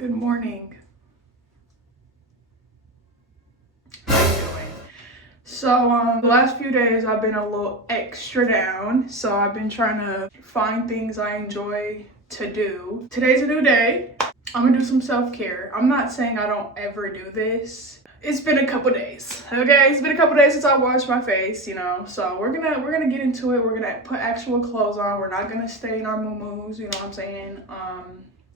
Good morning. How you doing? So the last few days I've been a little extra down. So I've been trying to find things I enjoy to do. Today's a new day. I'm gonna do some self-care. I'm not saying I don't ever do this. It's been a couple days, okay? It's been a couple days since I washed my face, So we're gonna get into it. We're gonna put actual clothes on. We're not gonna stay in our muumuus, you know what I'm saying?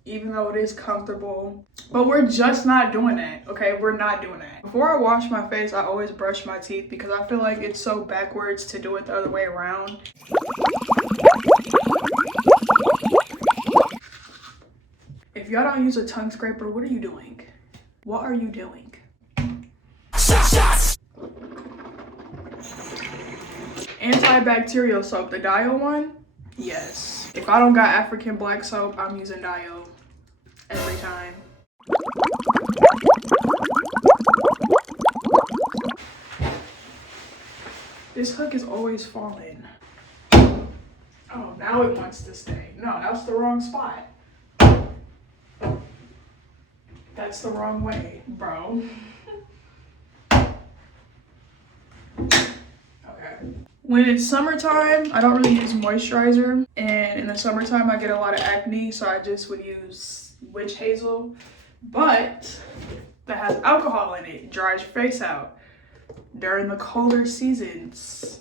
Even though it is comfortable, but we're just not doing that, okay? We're not doing that. Before I wash my face, I always brush my teeth because I feel like it's so backwards to do it the other way around. If y'all don't use a tongue scraper, what are you doing? What are you doing? Antibacterial soap, the Dio one? Yes. If I don't got African black soap, I'm using Dio every time. This hook is always falling. Oh, now it wants to stay. No, that's the wrong spot. That's the wrong way, bro. Okay. When it's summertime, I don't really use moisturizer. And in the summertime, I get a lot of acne, so I just would use witch hazel. But that has alcohol in it. It dries your face out during the colder seasons.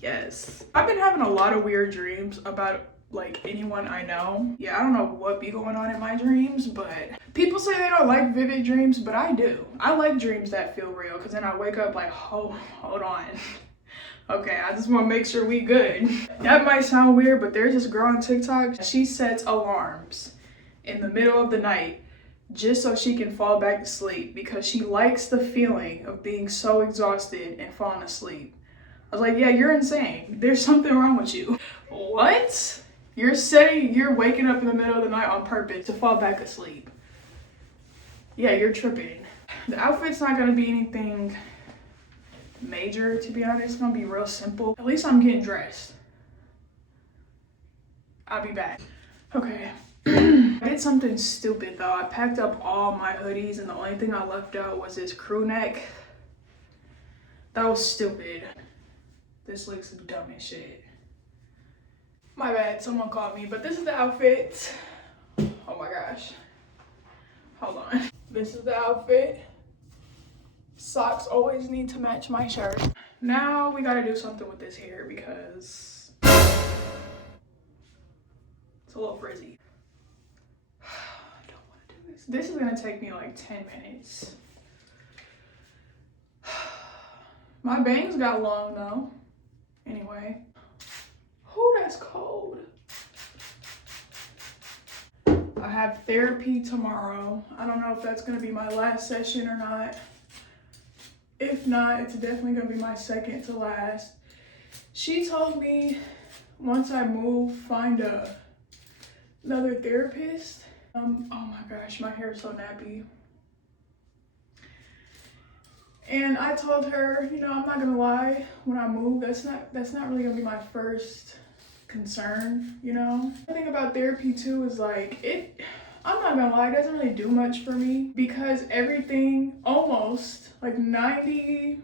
Yes. I've been having a lot of weird dreams about like anyone I know. Yeah, I don't know what be going on in my dreams, but people say they don't like vivid dreams, but I do. I like dreams that feel real because then I wake up like, hold on. Okay, I just want to make sure we good. That might sound weird, but there's this girl on TikTok. She sets alarms in the middle of the night just so she can fall back to sleep because she likes the feeling of being so exhausted and falling asleep. I was like, yeah, you're insane. There's something wrong with you. What? You're waking up in the middle of the night on purpose to fall back asleep. Yeah, you're tripping. The outfit's not gonna be anything major, to be honest. It's gonna be real simple. At least I'm getting dressed. I'll be back. Okay. I did something stupid though. I packed up all my hoodies and the only thing I left out was this crew neck. That was stupid. This looks dumb as shit. My bad, someone called me, but this is the outfit. Oh my gosh. Hold on. This is the outfit. Socks always need to match my shirt. Now we gotta do something with this hair because it's a little frizzy. I don't wanna do this. This is gonna take me like 10 minutes. My bangs got long though. Anyway. Oh, that's cold. I have therapy tomorrow. I don't know if that's gonna be my last session or not. If not, it's definitely gonna be my second to last. She told me once I move, find another therapist. Oh my gosh, my hair is so nappy. And I told her, I'm not gonna lie, when I move, that's not really gonna be my first concern, The thing about therapy too is like I'm not gonna lie, it doesn't really do much for me because everything, almost like 98%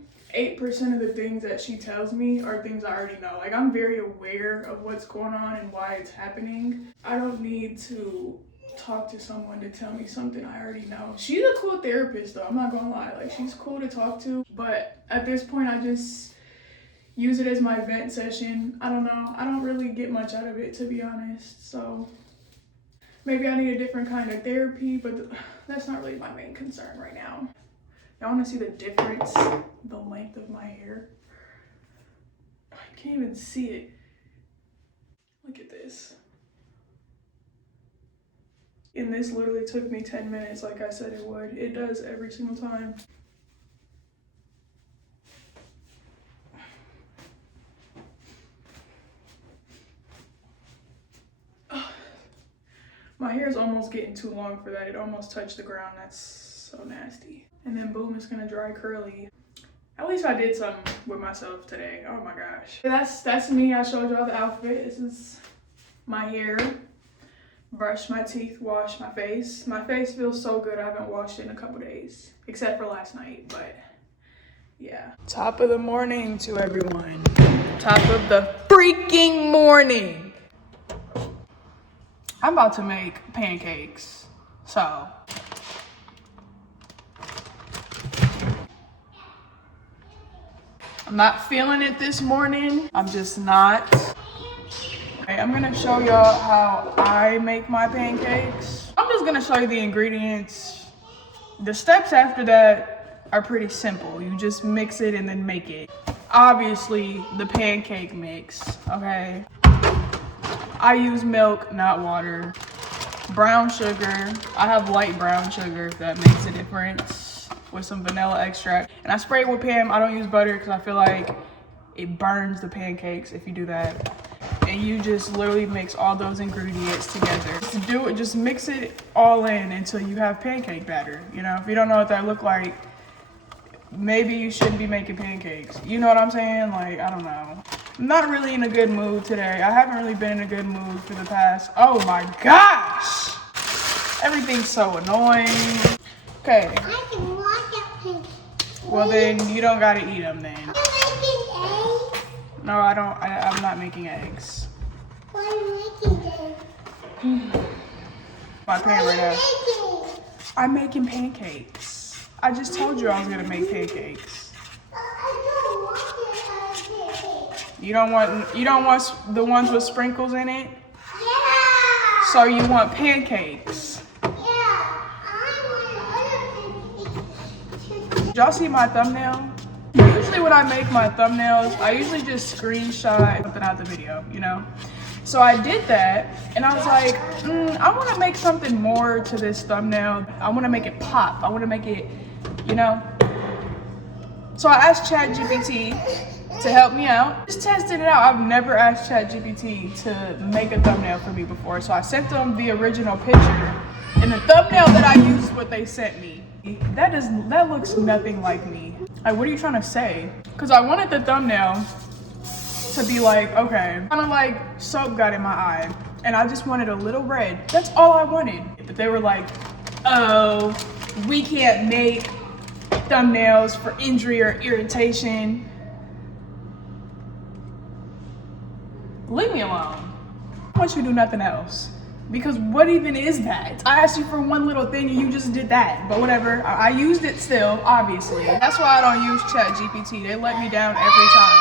of the things that she tells me are things I already know. Like I'm very aware of what's going on and why it's happening. I don't need to talk to someone to tell me something I already know. She's a cool therapist though, I'm not gonna lie. Like she's cool to talk to, but at this point I just use it as my vent session. I don't know. I don't really get much out of it, to be honest. So maybe I need a different kind of therapy, but that's not really my main concern right now. Y'all want to see the difference, the length of my hair? I can't even see it. Look at this. And this literally took me 10 minutes like I said it would. It does every single time. My hair is almost getting too long for that. It almost touched the ground. That's so nasty. And then boom, it's gonna dry curly. At least I did something with myself today. Oh my gosh. That's me. I showed y'all the outfit. This is my hair. brush my teeth, wash my face. My face feels so good. I haven't washed it in a couple days, except for last night, but yeah. Top of the morning to everyone. Top of the freaking morning. I'm about to make pancakes, so. I'm not feeling it this morning. I'm just not. Okay, I'm gonna show y'all how I make my pancakes. I'm just gonna show you the ingredients. The steps after that are pretty simple. You just mix it and then make it. Obviously, the pancake mix, okay? I use milk, not water. Brown sugar. I have light brown sugar, if that makes a difference. With some vanilla extract. And I spray it with Pam. I don't use butter because I feel like it burns the pancakes if you do that. And you just literally mix all those ingredients together. Just mix it all in until you have pancake batter. You know, if you don't know what that look like, maybe you shouldn't be making pancakes. You know what I'm saying? Like, I don't know. I'm not really in a good mood today. I haven't really been in a good mood for the past, oh my gosh! Everything's so annoying. Okay. Well then, you don't gotta eat them then. Are you making eggs? No, I don't, I'm not making eggs. What are you making then? My pan right now. Making? I'm making pancakes. I just told you I was gonna make pancakes. I don't want pancakes. You don't want the ones with sprinkles in it? Yeah. So you want pancakes. Y'all see my thumbnail? Usually when I make my thumbnails, I usually just screenshot something out the video, you know? So I did that, and I was like, I wanna make something more to this thumbnail. I wanna make it pop. I wanna make it, you know? So I asked ChatGPT to help me out. Just testing it out. I've never asked ChatGPT to make a thumbnail for me before. So I sent them the original picture, and the thumbnail that I used is what they sent me. That looks nothing like me. Like, what are you trying to say? Because I wanted the thumbnail to be like, okay, kind of like soap got in my eye, and I just wanted a little red. That's all I wanted. But they were like, oh, we can't make thumbnails for injury or irritation. Leave me alone. I want you to do nothing else. Because what even is that? I asked you for one little thing and you just did that. But whatever, I used it still, obviously. That's why I don't use ChatGPT. They let me down every time.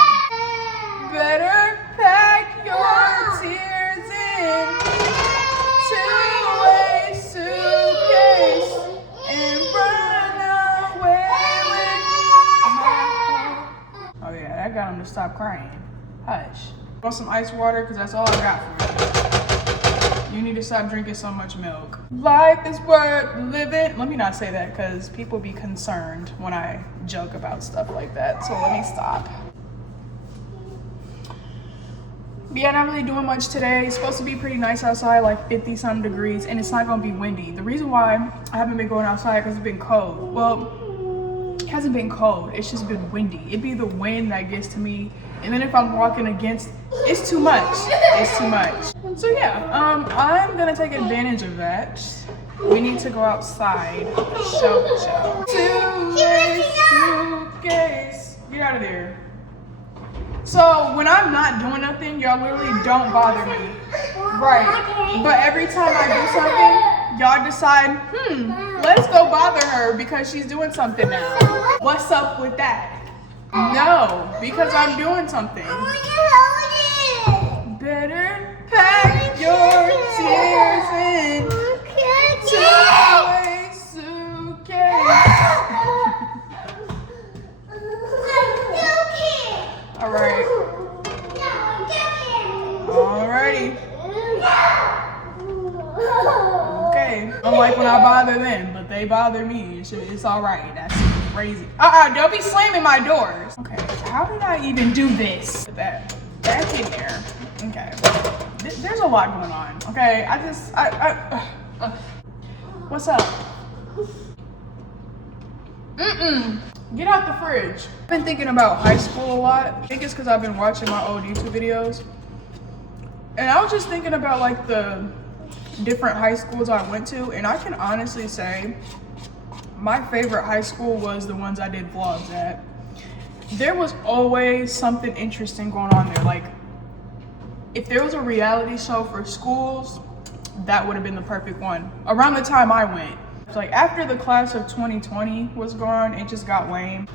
Better pack your tears in two-way suitcase and run away with my heart. Oh yeah, that got him to stop crying. Hush. Want some ice water? Because that's all I got for you. You need to stop drinking so much milk. Life is worth living. Let me not say that because people be concerned when I joke about stuff like that. So let me stop. But yeah, not really doing much today. It's supposed to be pretty nice outside, like 50-some degrees, and it's not gonna be windy. The reason why I haven't been going outside because it's been cold. Well, it hasn't been cold. It's just been windy. It'd be the wind that gets to me. And then if I'm walking against, it's too much. It's too much. So yeah, I'm gonna take advantage of that. We need to go outside. Show. Two-way suitcase. Get out of there. So when I'm not doing nothing, y'all literally don't bother me. Right. But every time I do something, y'all decide, let's go bother her because she's doing something now. What's up with that? No, because I'm doing something. Better pack your tears in two-way suitcase. All right. Alrighty. Okay. Unlike when I bother them, but they bother me. It's all right. That's crazy. Don't be slamming my doors. Okay. How did I even do this? Put that back in there. Okay. There's a lot going on. Okay. What's up? Get out the fridge. I've been thinking about high school a lot. I think it's because I've been watching my old YouTube videos. And I was just thinking about like the different high schools I went to, and I can honestly say my favorite high school was the ones I did vlogs at. There was always something interesting going on there. Like, if there was a reality show for schools, that would have been the perfect one. Around the time I went, like after the class of 2020 was gone, it just got lame.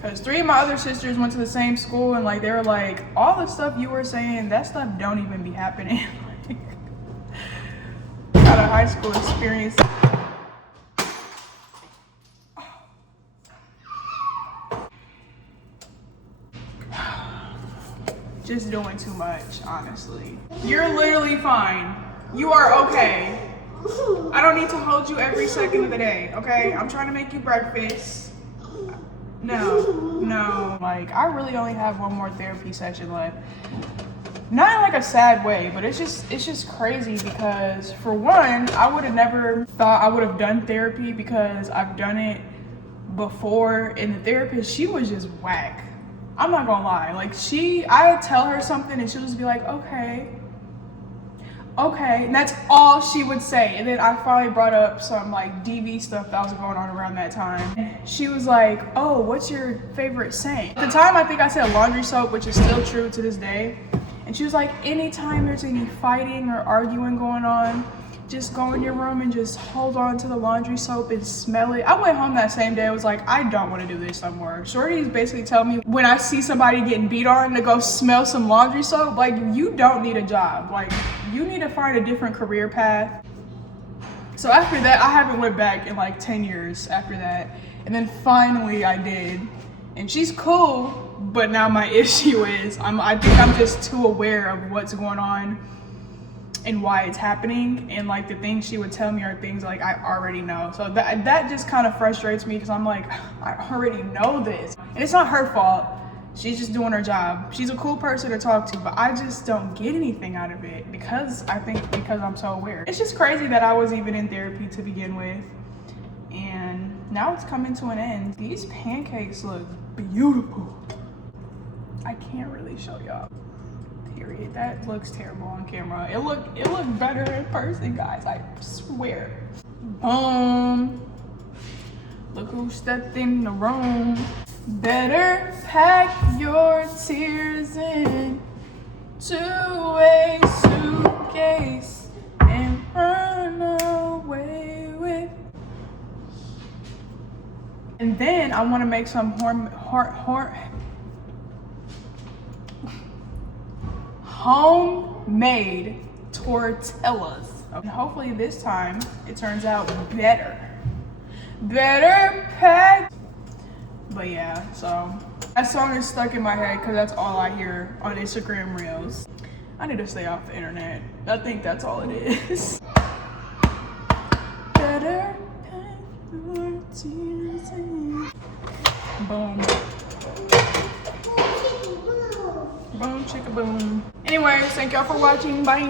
Cause 3 of my other sisters went to the same school, and like they were like, all the stuff you were saying, that stuff don't even be happening. Like, got a high school experience. Just doing too much, honestly. You're literally fine. You are okay. I don't need to hold you every second of the day, okay? I'm trying to make you breakfast. No. Like, I really only have one more therapy session left. Not in like a sad way, but it's just crazy because for one, I would have never thought I would have done therapy because I've done it before, and the therapist, she was just whack. I'm not gonna lie. Like, I would tell her something and she'll just be like, okay. And that's all she would say. And then I finally brought up some like DV stuff that was going on around that time. She was like, oh, what's your favorite saying? At the time, I think I said laundry soap, which is still true to this day. And she was like, anytime there's any fighting or arguing going on, just go in your room and just hold on to the laundry soap and smell it. I went home that same day. I was like, I don't want to do this no more. Shorty's basically telling me when I see somebody getting beat on to go smell some laundry soap. Like, you don't need a job. Like, you need to find a different career path. So after that, I haven't went back in like 10 years after that. And then finally I did. And she's cool, but now my issue is I think I'm just too aware of what's going on and why it's happening, and like the things she would tell me are things like I already know. So that just kind of frustrates me because I'm like, I already know this. And it's not her fault. She's just doing her job. She's a cool person to talk to, but I just don't get anything out of it because I'm so aware. It's just crazy that I was even in therapy to begin with, and now it's coming to an end. These pancakes look beautiful. I can't really show y'all. Period. That looks terrible on camera. It looked better in person, guys. I swear. Look who stepped in the room. Better pack your tears in to a suitcase and run away with. And then I want to make some homemade tortillas. Okay. Hopefully this time it turns out better packed. But yeah, so that song is stuck in my head because that's all I hear on Instagram Reels. I need to stay off the internet. I think that's all it is. Better pack your tears in. Boom. Boom, chicka boom. Anyways, thank y'all for watching. Bye.